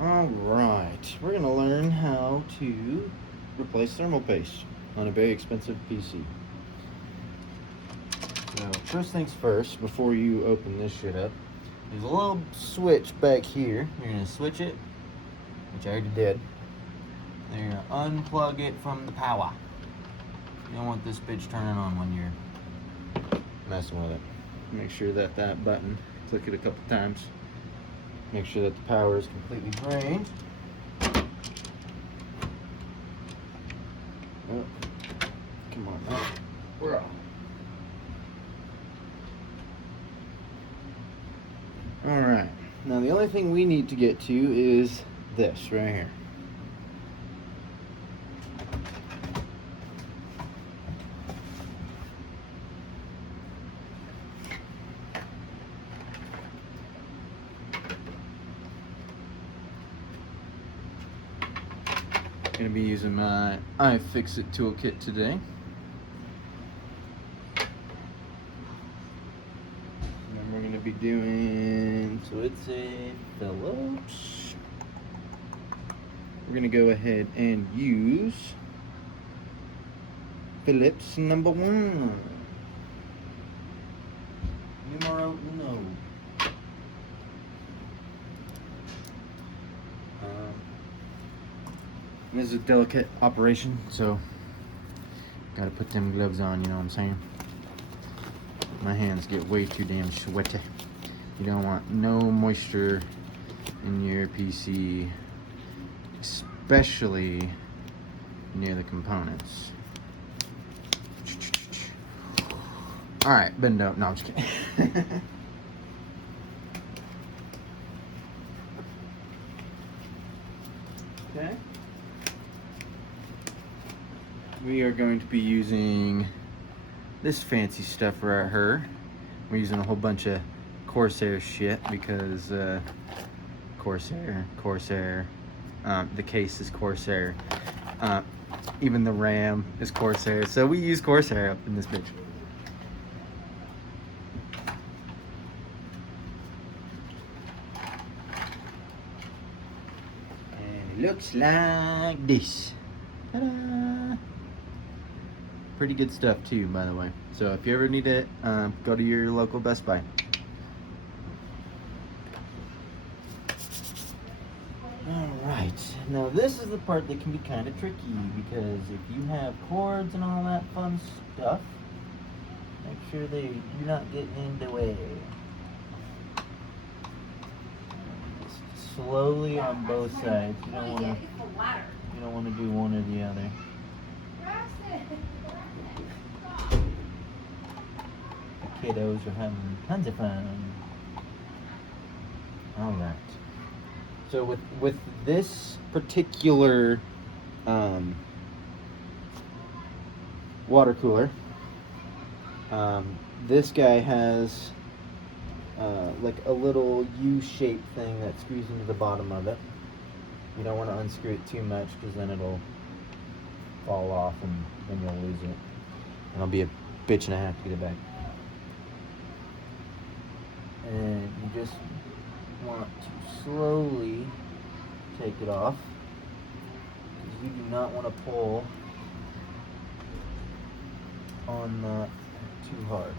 Alright, we're gonna learn how to replace thermal paste on a very expensive PC. So, first things first, before you open this shit up, there's a little switch back here. You're gonna switch it, which I already did. Then you're gonna unplug it from the power. You don't want this bitch turning on when you're messing with it. Make sure that that button, click it a couple times. Make sure that the power is completely drained. Oh, come on now. We're off. Alright, now the only thing we need to get to is this right here. Gonna be using my iFixit toolkit today. And we're gonna be doing, so it's a Phillips. We're gonna go ahead and use Phillips #1. Numero uno. This is a delicate operation, so gotta put them gloves on, you know what I'm saying? My hands get way too damn sweaty. You don't want no moisture in your PC, especially near the components. Alright, bend up. No, I'm just kidding. Okay. We are going to be using this fancy stuff right here. We're using a whole bunch of Corsair shit because Corsair. The case is Corsair. Even the RAM is Corsair. So we use Corsair up in this bitch. And it looks like this. Ta-da! Pretty good stuff too, by the way. So if you ever need it, go to your local Best Buy. Alright, now this is the part that can be kind of tricky because if you have cords and all that fun stuff, make sure they do not get in the way. Just slowly on both sides. You don't want to do one or the other. The kiddos are having tons of fun. Alright. So with this particular water cooler, this guy has like a little U-shaped thing that screws into the bottom of it. You don't want to unscrew it too much because then it'll fall off and then you'll lose it. And it'll be a bitch and a half to get it back. And you just want to slowly take it off because you do not want to pull on that too hard.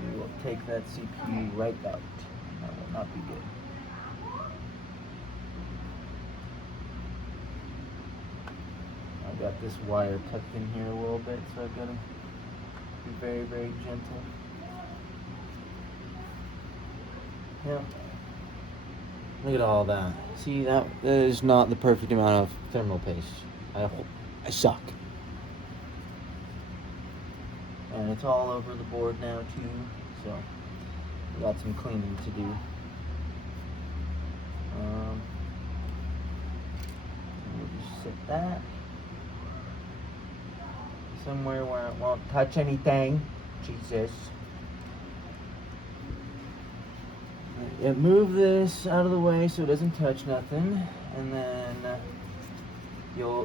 You will take that CPU right out. That will not be good. I've got this wire tucked in here a little bit, so I've got to be very, very gentle. Yep. Look at all that. See, that is not the perfect amount of thermal paste. I suck. And it's all over the board now too, so we got some cleaning to do. We'll just set that somewhere where it won't touch anything. Jesus. Yeah, move this out of the way so it doesn't touch nothing, and then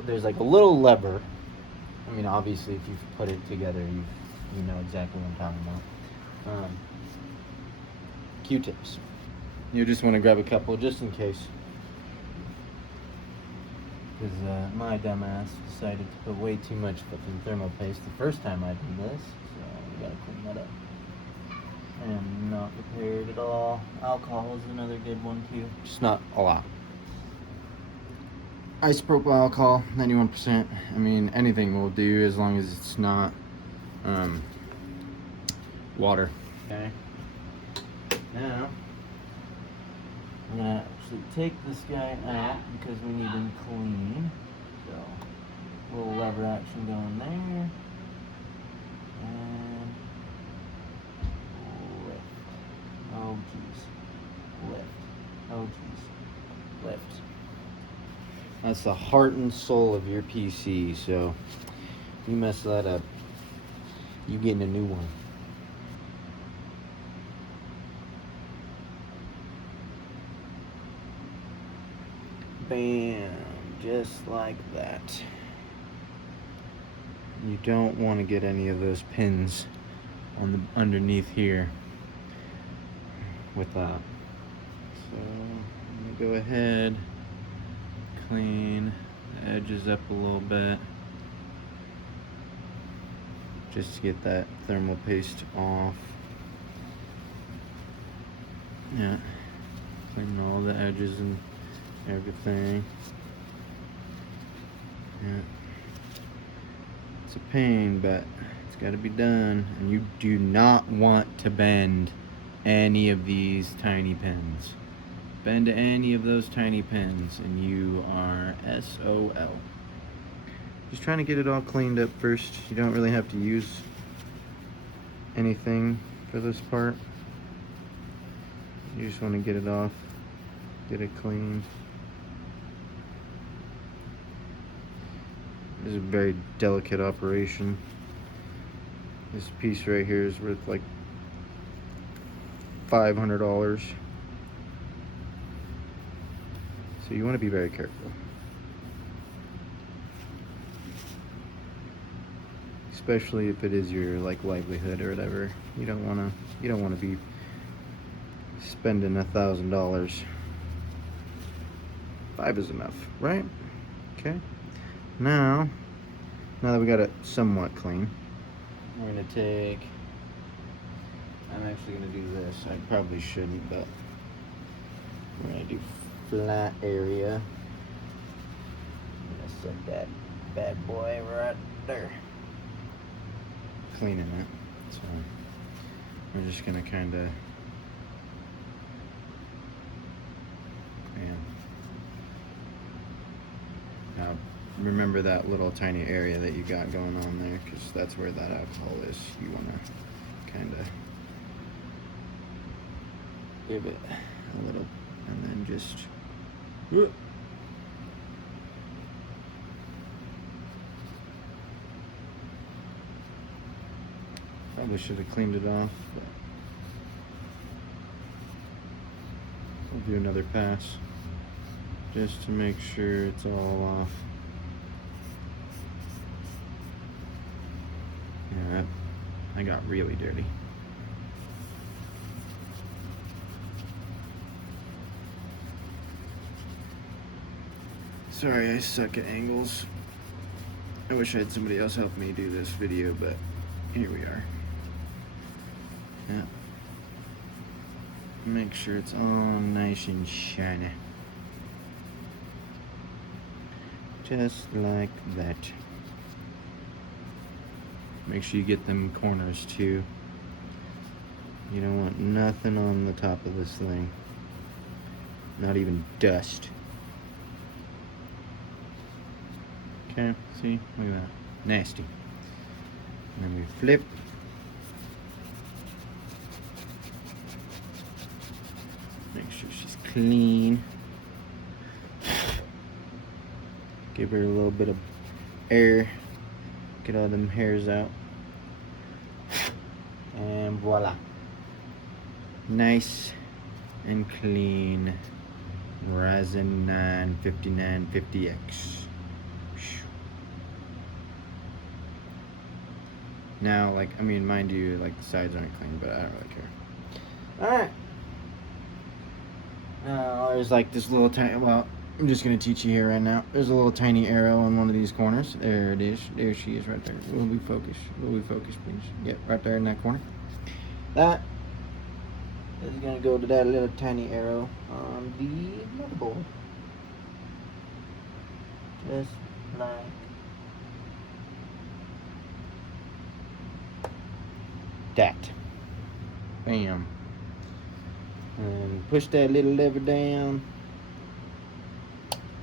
there's like a little lever. I mean, obviously, if you've put it together, you know exactly what I'm talking about. Q-tips. You just want to grab a couple just in case. because my dumbass decided to put way too much fucking thermal paste the first time I did this, so we gotta clean that up. And not prepared at all. Alcohol is another good one too. Just not a lot. Isopropyl alcohol, 91%. I mean, anything will do as long as it's not water. Okay. Now, I'm gonna actually take this guy out because we need him clean. So, little lever action going there. And lift. Oh jeez. Lift. Oh jeez. Lift. That's the heart and soul of your PC, so you mess that up, you getting a new one. Bam, just like that. You don't want to get any of those pins on the underneath here with that. So I'm gonna go ahead, clean the edges up a little bit just to get that thermal paste off. Yeah, cleaning all the edges and everything. Yeah, it's a pain, but it's got to be done. And you do not want to bend any of these tiny pins. Bend any of those tiny pins and you are SOL. Just trying to get it all cleaned up first. You don't really have to use anything for this part. You just want to get it off, get it clean. This is a very delicate operation. This piece right here is worth like $500. So you want to be very careful. Especially if it is your like livelihood or whatever. You don't wanna be spending $1,000. 5 is enough, right? Okay. Now that we got it somewhat clean, we're gonna take, I'm actually gonna do this. I probably shouldn't, but we're gonna do flat area. I'm gonna set that bad boy right there. Cleaning it. So we're just gonna kinda, now remember that little tiny area that you got going on there, because that's where that alcohol is. You wanna kinda give it a little, and then just probably should have cleaned it off, but I'll do another pass just to make sure it's all off. Yeah, I got really dirty. Sorry, I suck at angles. I wish I had somebody else help me do this video, but here we are. Yeah. Make sure it's all nice and shiny. Just like that. Make sure you get them corners too. You don't want nothing on the top of this thing. Not even dust. Okay, see? Look at that. Nasty. And then we flip. Make sure she's clean. Give her a little bit of air. Get all them hairs out. And voila. Nice and clean. Ryzen 9 5950X. Now, like, I mean, mind you, like, the sides aren't clean, but I don't really care. Alright. Now, there's like this little tiny, well, I'm just gonna teach you here right now. There's a little tiny arrow on one of these corners. There it is. There she is right there. Will we focus? Will we focus, please? Yep, right there in that corner. That is gonna go to that little tiny arrow on the motherboard. Just like that. Bam. And push that little lever down.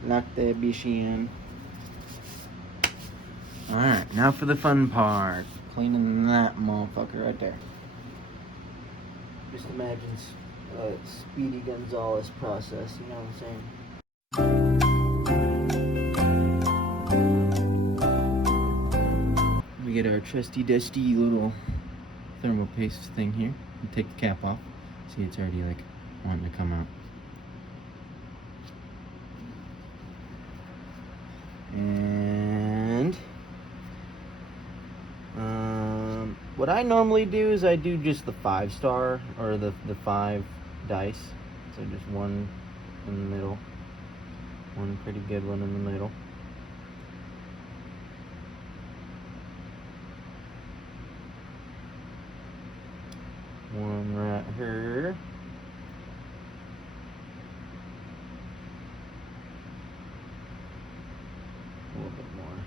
Lock that bitch in. Alright, now for the fun part. Cleaning that motherfucker right there. Just imagine Speedy Gonzalez process, you know what I'm saying? We get our trusty dusty little thermal paste thing here. We take the cap off. See, it's already like wanting to come out. And what I normally do is I do just the 5-star or the 5 dice. So just one in the middle, one pretty good one in the middle. One right here. A little bit more.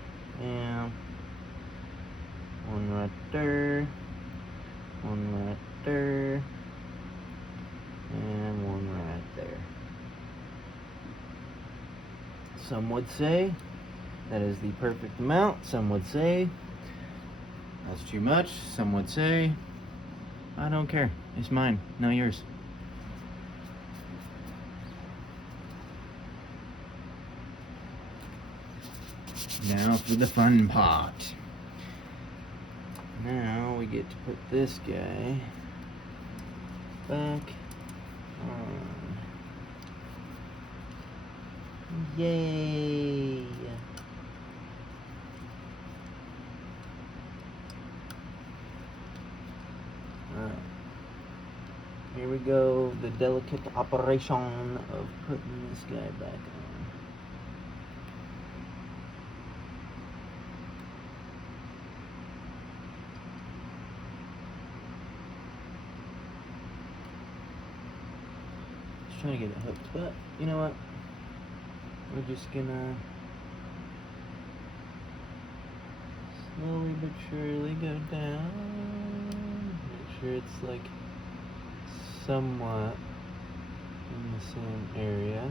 And one right there. One right there. And one right there. Some would say that is the perfect amount. Some would say that's too much. Some would say I don't care. It's mine, not yours. Now for the fun part. Now we get to put this guy back on. Yay! Alright. Here we go, the delicate operation of putting this guy back on. Just trying to get it hooked, but you know what? We're just gonna slowly but surely go down. Make sure it's like somewhat in the same area.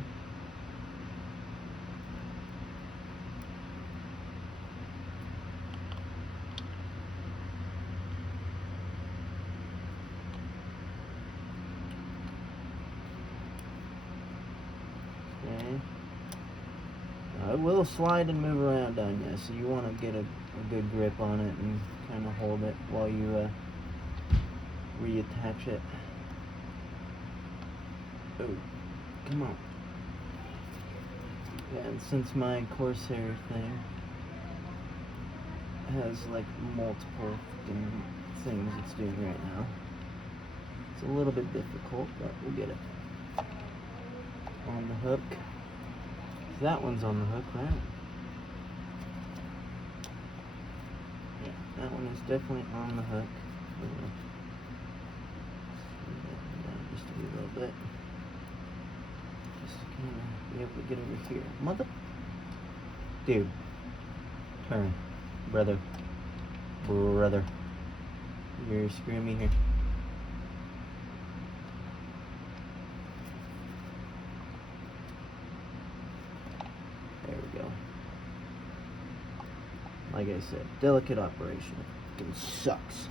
Okay. It will slide and move around on you, so you want to get a good grip on it and kind of hold it while you reattach it. Oh, come on. Yeah, and since my Corsair thing has like multiple things it's doing right now, it's a little bit difficult, but we'll get it on the hook. That one's on the hook, right? Yeah, that one is definitely on the hook. Just a little bit. Just to kind of be able to get over here. Mother. Dude. Turn. Brother. You're screwing me here. There we go. Like I said, delicate operation. It fucking sucks.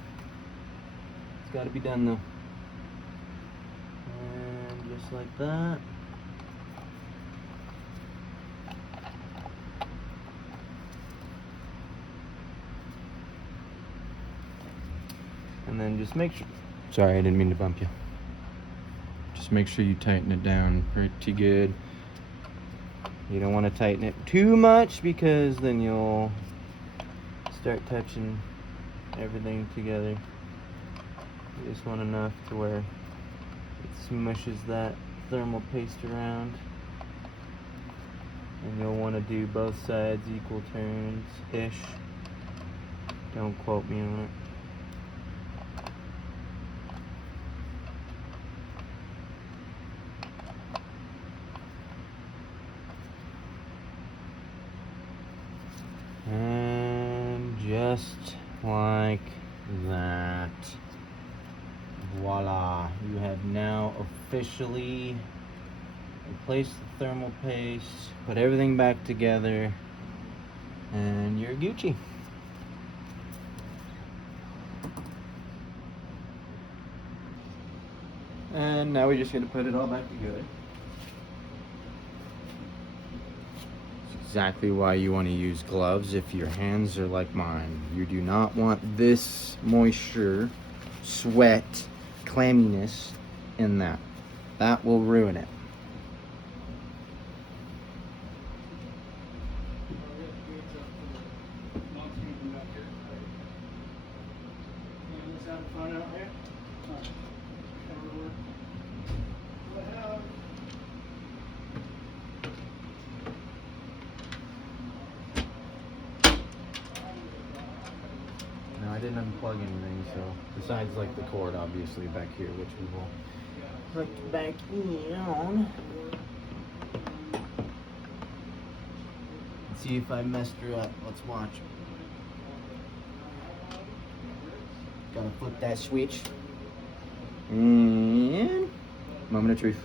It's got to be done though. And just like that. And then just make sure. Sorry, I didn't mean to bump you. Just make sure you tighten it down pretty good. You don't want to tighten it too much because then you'll start touching everything together. You just want enough to where it smushes that thermal paste around. And you'll want to do both sides equal turns-ish. Don't quote me on it. And just like that, voila, you have now officially replaced the thermal paste, put everything back together, and you're Gucci. And now we're just going to put it all back together. Exactly why you want to use gloves if your hands are like mine. You do not want this moisture, sweat, clamminess in that. That will ruin it. No, I didn't unplug anything, so besides like the cord obviously back here, which we will put back in. Let's see if I messed her up. Let's watch. Gotta flip that switch. And moment of truth.